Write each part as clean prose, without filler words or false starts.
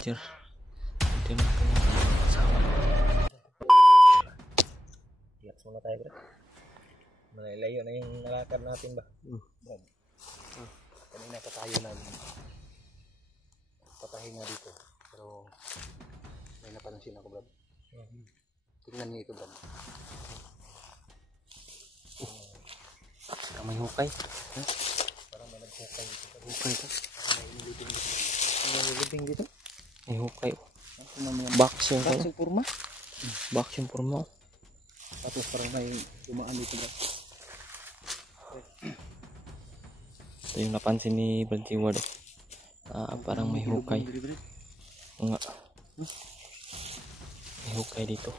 villager. Ito yung kanyang asawa. Relax muna tayo, bro. Malalayo na yung nalakad natin ba? Brad. Kanina pa tayo nagpapahinga dito. Pero may napansin ako, Brad. Tingnan niyo ito, Brad. May hukay. Parang may naghukay dito. Hukay ito. May inilibing dito. May inilibing dito. May hukay. Box yung Box yung purma. Box yung purma. Tapos parang may dumaan dito, Brad. Ito yung napansin ni Brad Ward. Parang may hukay. Nga. May hukay dito.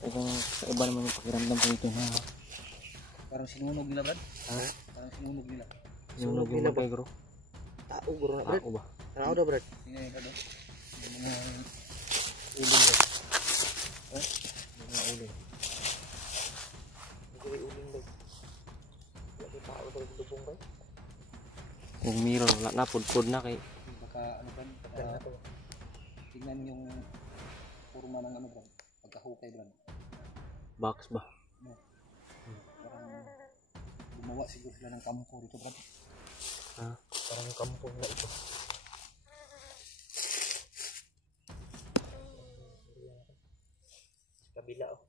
Parang iba naman yung pakiramdam ko dito na Parang sinunog nila, Brad. ha? Parang sinunog nila. Sinunog yung nila hukay, bro. Tao, bro, na, Brad. Tao ba? Tao daw, Brad. Tingnan nyo, Brad. Yung mga uling, Brad. Ha? Yung mga uling. Hindi kayo uling, Brad. Wala kayo tao daw dito, bong, Brad. Kung mirror, wala na. Pudpud na kay. Baka, ano, Brad? Baka, tingnan yung forma ng ano, Brad. Pagkahukay, Brad. Box ba? Parang gumawa siguro sila ng kampo dito, Brad. Ha? Parang yung kampo nila ito. Sa kabila, oh.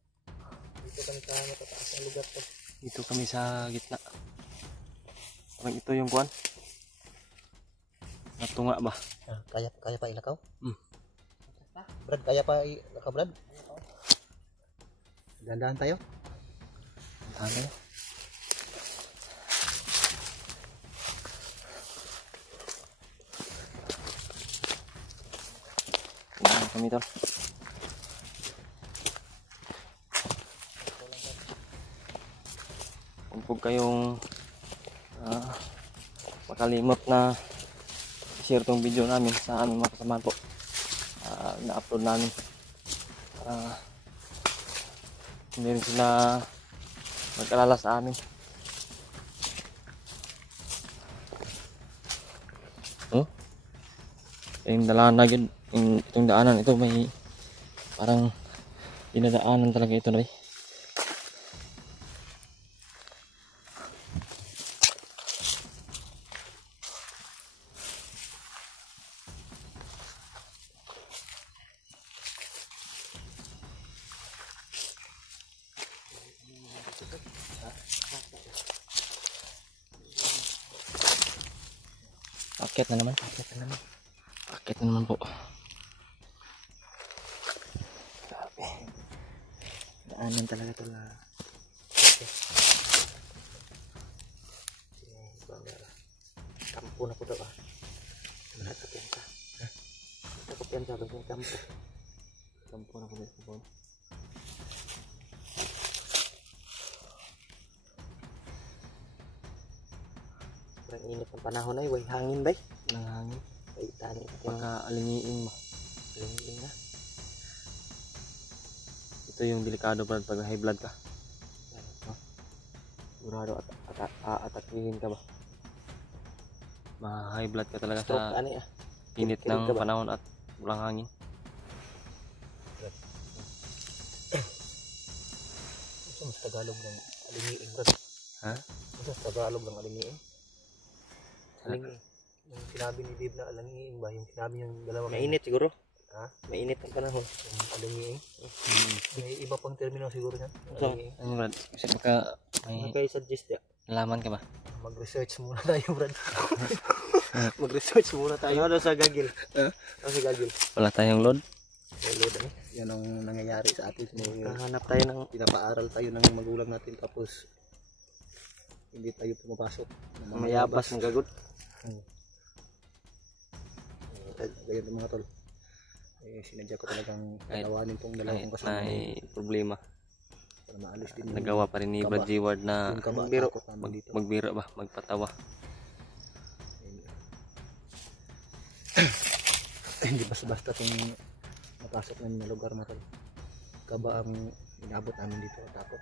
Dito kami sa matataas na lugar to. Dito kami sa gitna. Parang ito yung kuwan. Natunga ba? Kaya pa ilakaw? Brad, kaya pa ilakaw, Brad? Dandahan tayo? Ano? Kumain kami to. Huwag kayong makalimot na share tong video namin sa aming mga kasamahan po. Na-upload namin para hindi rin sila mag-alala sa amin. Yung dalanan yun, itong daanan ito may parang dinadaanan talaga ito na Akit na naman. Akit na naman po. Grabe. Daanan talaga ito na. Kampo na po daw, ah. Nakakapyan ka. Nakakapyan ka, ba't may kampo? Kampo na po dito. Parang init ng panahon ay, way hangin ba? Nang hangin. Ay, tani. Pagka alingiin mo. Lingling na. Ito yung delikado pag high blood ka. Sigurado atakihin ka ba? Ma-high blood ka talaga Stroke, sa ano ah. init ng panahon at walang hangin. Ito mas Tagalog ng alingiin, Brad. Ha? Ito mas Tagalog ng alingiin. Alingiin. Yung sinabi ni Dave na alingiin ba? Yung sinabi yung dalawa. Mainit siguro. Ha? Mainit ang panahon. Yung alingiin. May iba pang termino siguro yan. So, ano Brad? Kasi baka may Nagkay-suggest ya. nalaman ka ba? Mag-research muna tayo, Brad. Mag-research muna tayo. Ano sa Gagil? Ano sa Gagil? Wala tayong load. May load eh. Yan ang nangyayari sa atin. Kahanap tayo ng Pinapaaral tayo ng magulang natin tapos hindi tayo pumapasok. mayabas ng gagot. Ganyan yung mga tol. Sinadya ko talagang patawanin tong dalawang Kahit kasama. may problema. Para maalis din. Nagawa pa rin ni Brad Ward na magbiro ba? Magpatawa. Hindi basta-basta itong napasok namin na lugar na tol. Kaba ang inabot namin dito tapos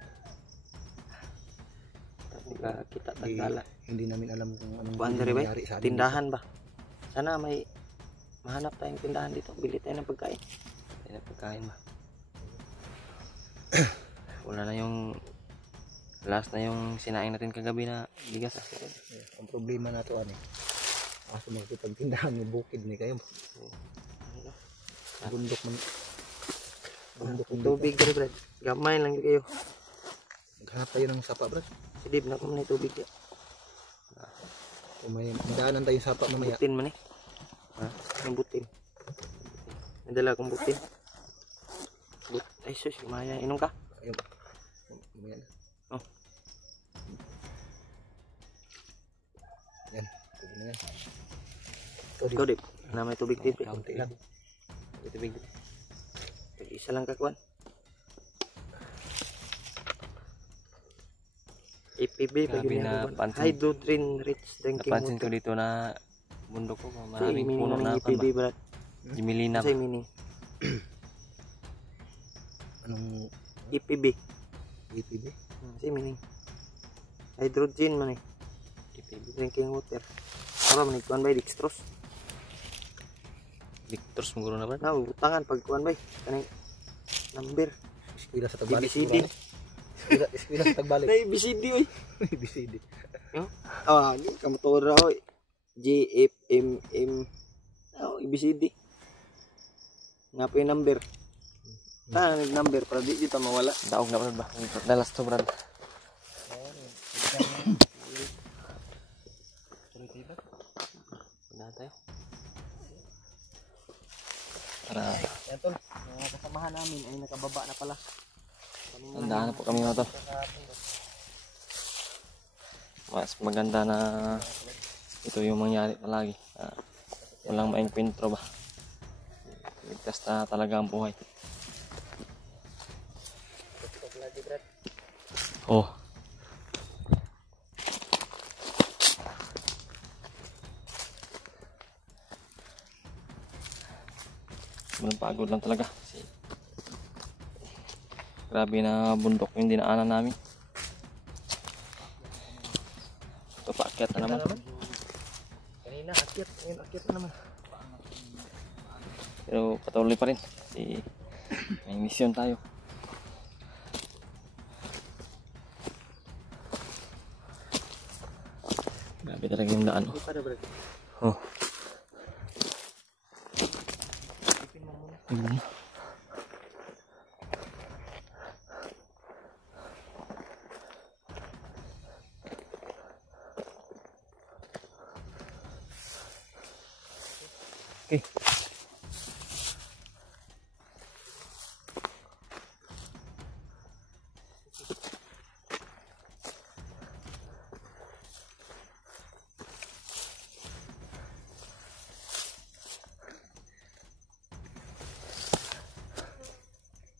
Kita tagala. hindi namin alam kung anong Buwan diri ba? nangyari sa amin. Tindahan ba? Sana may mahanap tayong tindahan dito. Bili tayo ng pagkain. Bili ng pagkain ba? Wala na yung last na yung sinaing natin kagabi na bigas. Ang problema na to ano eh. Kaso magpipagtindahan ng bukid ni kayo. Bundok man. Bundok ng Tubig dito, Brad. Gamay lang kayo. Maghanap tayo ng sapa, Brad. Sidib na kung may tubig ya. Kung may daanan tayong sapa mamaya. Butin man eh. Ha? Yung butin. May dala akong butin. Ay sus, kumaya. Inom ka? Ayun. Mamaya na. Oh. Yan. Pwede na yan. Ikaw, Dip. Na may tubig dito. Kaunti lang. May tubig dito. Isa lang kakuan. EPB Grabe na pansin. Hydrogen rich drinking Napansin ko water. dito na bundok ko, Sa maraming meaning puno ng na EPB, Brad. Jimilina Sa ba? meaning. Anong EPB. ATV? Sa meaning. Hydrogen man eh. EPB. Drinking water. Para man ikuan ba dextrose. Victor's mong na ba? Na utangan pag kuan ba. Kanang number. Eskwela sa tagbalik. ABCD. Eskwela sa tagbalik. Na ABCD oy. ABCD. Ah, di kamotora oy. G F M M. Oh, ABCD. Nga po yung number. Number para di dito mawala. Daog na Brad ba? Dalas to Brad. Punta tayo. Para Yan tol, mga kasamahan namin ay nakababa na pala. tandaan na po kami mga tol. Mas maganda na ito yung mangyari palagi. Walang maengkwentro ba? Ligtas na talaga ang buhay. Oh. Pagod lang talaga. Grabe na bundok yung dinaanan namin. Ito paakyat na naman. Kanina akyat, ngayon akyat na naman. Pero patuloy pa rin. Kasi may mission tayo. Grabe talaga yung daan. Hindi pa na Brad. Oh. Ipin mo muna. Ayun. Okay.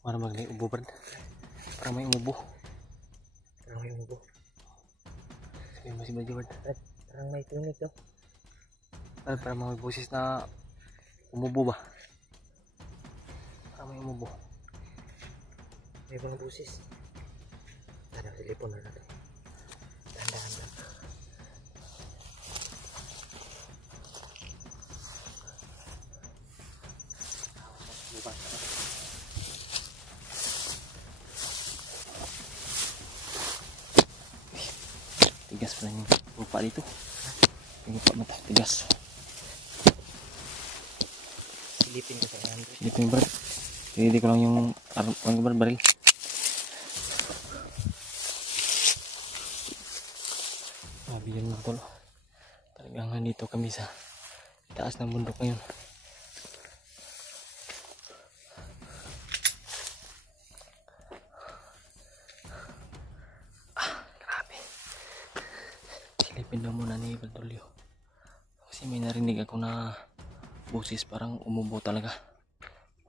Para maglay ubo Brad. Para may umubo. Parang may umubo. Sabihin mo si Brad Brad. Parang may tunig daw. Para may boses na umubo ba? Para may umubo. May mga busis. Sana telepon na natin. Dahan-dahan lang. Bukas na. Tigas pa yung lupa dito. Yung lupa mata, tigas. Silipin ko sa yan. Dito yung Brad. Hindi ko lang yung baril. Sabi yun mga tolo. Talagang nandito kami sa taas ng bundok ngayon. Grabe. Silipin daw muna ni Bartolio. Kasi may narinig ako na boses parang umubo talaga.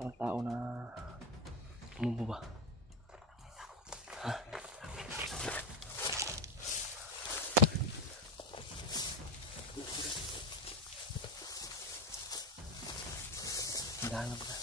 Parang tao na umubo ba? Ha? Dahan ba?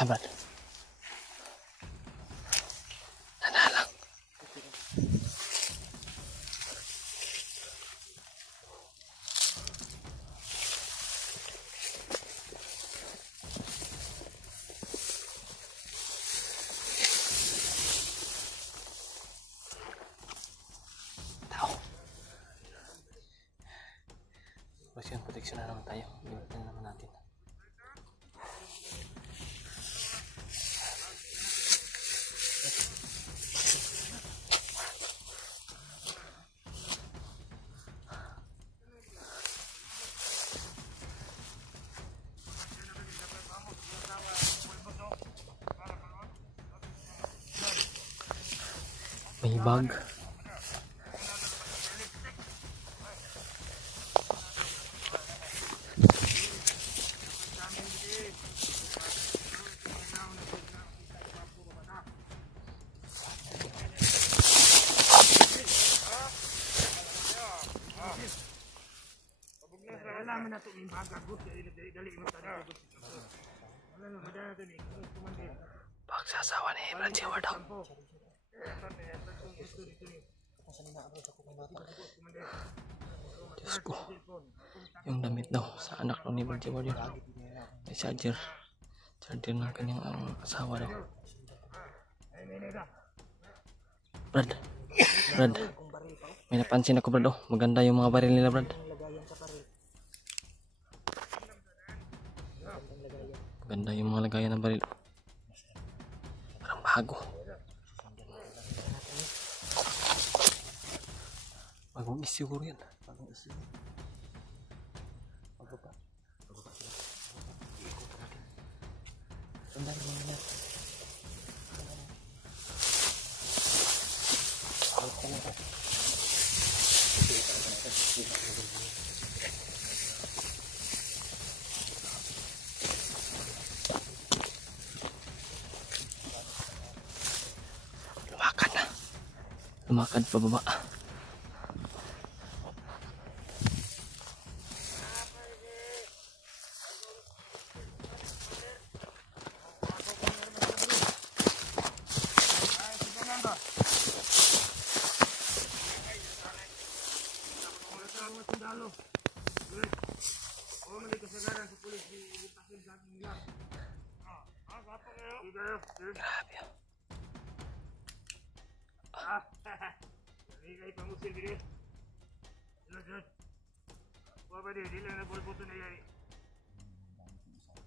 Paksa, Brad. Tanda lang. Tao. Protection na naman tayo. Binigyan naman natin. May bag. Pagsasawa ni Brad Seward daw. Diyos ko. Yung damit daw sa anak ni Brad Seward yun. May charger. Charger ng kanyang asawa daw. Brad. Brad. May napansin ako, Brad. Oh, maganda yung mga baril nila, Brad. Maganda yung mga lagayan ng baril. Parang bago. Bagong issue ko rin. Bagong issue. Pagbaba. Pagbaba sila. Iikot natin. Sundan mo na. Lumakad na. Lumakad pababa. Grabe. Ini pengusir gini. Jelas. Apa dia? Dia nak bol foto ni jadi.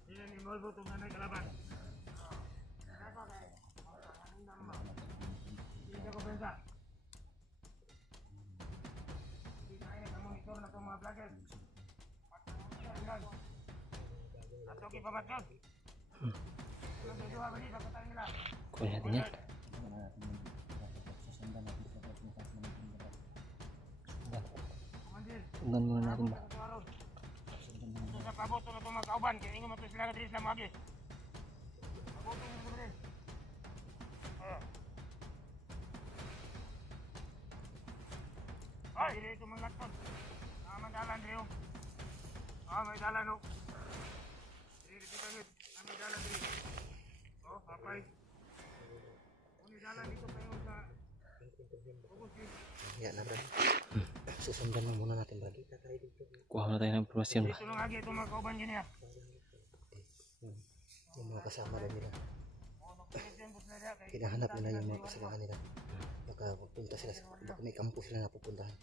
Dia ni bol foto mana kelaban. Apa kaya? Ini aku pensar. Ini kamu monitor nak mau belajar. Atau kita baca. Kuha natin yan. Sundan muna natin ba? Sa paboto na itong mga kauban, kaya ingo mato sila na Islam lagi. Paboto mo mo rin. Ay, dito mga lakton. Dalan dito. May dalan o. Dito kagit. May dalan dito. Oh, papay. May dalan dito kayo sa... Yan na, Brad. Susundan mo muna natin, Brad. Kuha na tayo ng informasyon ba? Dito lang lagi itong mga kauban dyan niya. Yung mga kasama rin nila. Hinahanap nila yung mga kasama nila. Baka pupunta sila, baka may kampo sila na pupuntahan.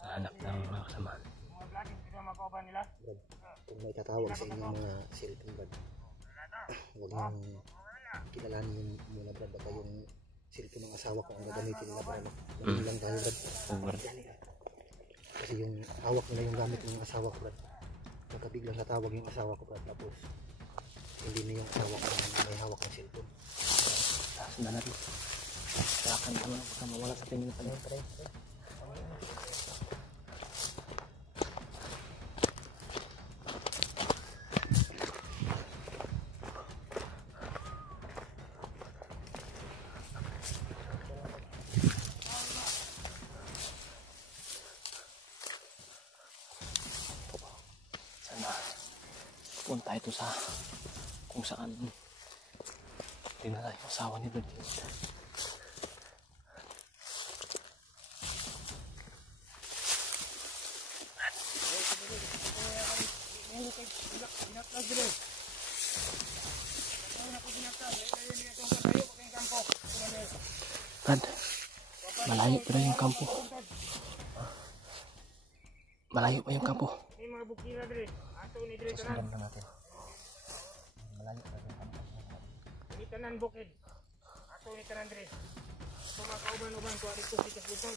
Hanap ng mga kasama. Mga vlogging dito mga kauban nila. Brad, kung may tatawag sa inyong mga cellphone, Brad, huwag nang kilalanin yung muna, Brad. Baka yung cellphone ng asawa ko ang gagamitin nila para magawin lang tayo, Brad. Kasi yung hawak nila yung gamit ng asawa ko, Brad. Baka biglang natawag yung asawa ko, Brad. Tapos hindi na yung asawa ko may hawak ng cellphone. Sundan natin. Sakakan naman baka mawala sa tingin pa rin. punta ito sa kung saan dinala yung asawa ni Brad Pitt. Brad, malayo pa rin yung kampo. Malayo pa yung kampo. May mga bukira dire. Ato ni dire tanan. Susundan na natin. Malayo pa rin yung kampo. Ni tanan bukid. Ato ni tanan dire. Ito mga kauban-uban ko dito si Kasbutol.